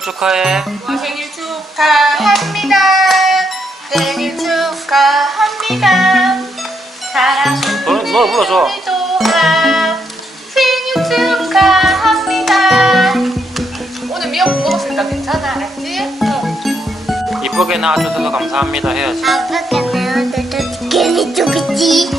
생일 축하해. 생일 축하합니다. 생일 축하합니다. 사랑하는 노래, 노래 불러줘. 생일 축하합니다. 오늘 미역국 먹었으니까 괜찮아, 알았지? 응. 이쁘게 낳아주셔서 감사합니다 해야지. 아빠가 내어줘도 괜히 좋겠지.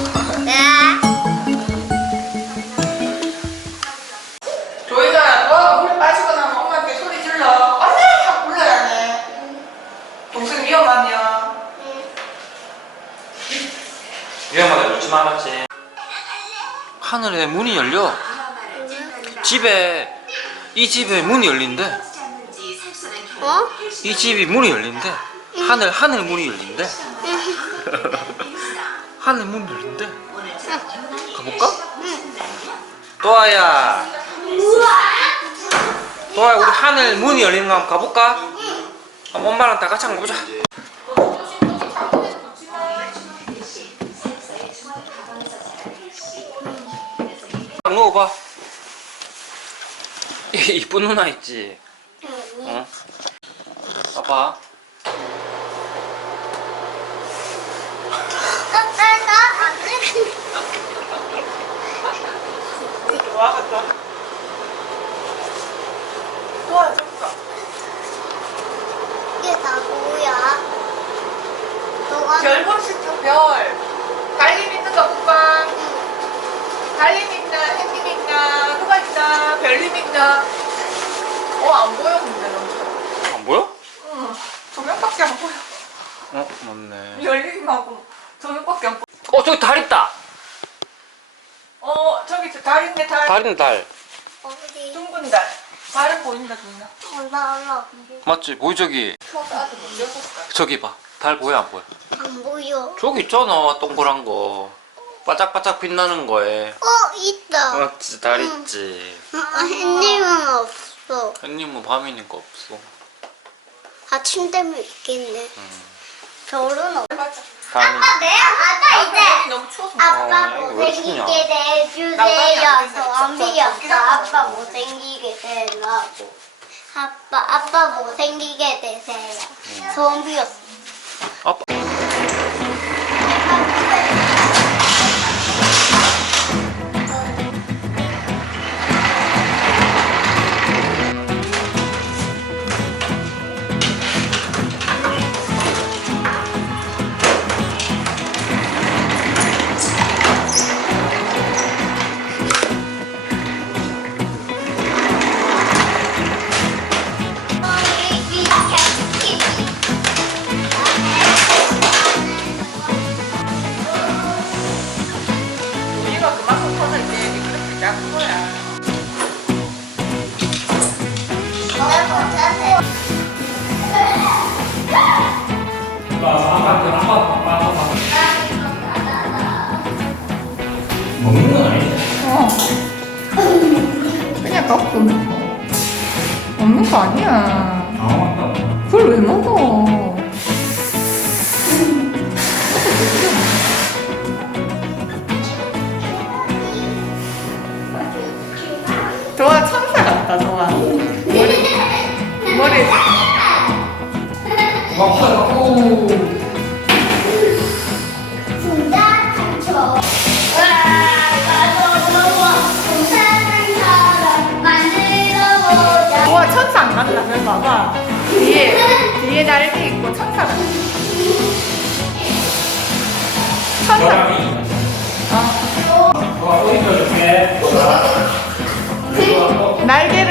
말았지. 하늘에 문이 열려. 집에 이 집에 문이 열린대. 어? 이 집이 문이 열린대. 하늘 하늘 문이 열린대. 하늘 문 열린대. 가볼까? 도아야. 도아야 우리 하늘 문이 열리는 거 한번 가볼까? 한번 엄마랑 다 같이 한번 가보자. 딱 넣어봐. 이쁜 누나 있지? 어? 봐봐. 아빠 나안 도와줬다. 도와줬어. 이게 다 뭐야? 너가 별 있어, 별. 달림 있는 거 볼까? 달림 햇님 있나, 누가 있나, 별님 있나. 어, 안 보여, 근데 너. 안 보여? 응. 조명밖에 안 보여. 어, 맞네. 열림하고 조명밖에 안 보여. 어, 저기 달 있다! 어, 저기 저 달 있네, 달. 달인 달. 어디? 둥근 달. 달은 보인다, 누나. 올라 올라 맞지? 보이 저기. 못. 저기 봐. 달 보여, 안 보여? 안 보여. 저기 있잖아, 동그란 거. 바짝바짝 빛나는 거에. 어 있다. 맞지, 달 응. 있지. 아, 햇님은 없어. 햇님은 밤이니까 없어. 아침 되면 있겠네. 음. 별은 없. 맞아. 밤이. 아빠 내가 아, 너무 추워서 못 아빠 어, 왜 못생기게 추냐? 내주세요. 소원비였어. 아빠 못생기게 되라고. 아빠 아빠 못생기게 되세요. 소원비였어. 거야. 먹는 건 아니지? 어. 그냥 가끔 먹는 거 아니야. 아, 맞다. 그걸 왜 먹어? 와, 천사 안 봐봐 뒤에 뒤에 날개 있고 천사 같아. 천사. 어. 날개를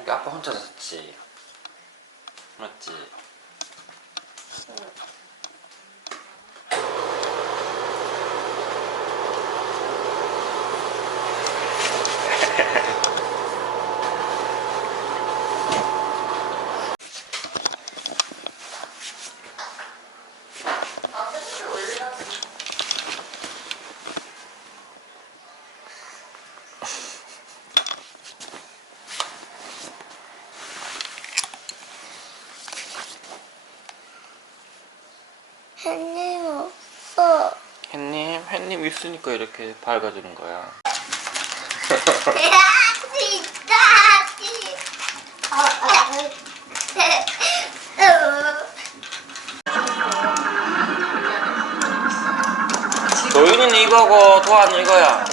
이게 아빠 혼자 샀지. 맞지? 햇님 없어. 햇님, 햇님 있으니까 이렇게 밝아지는 거야. 야, 진짜. 아, 아, 아. 너희는 이거고 도아는 이거야.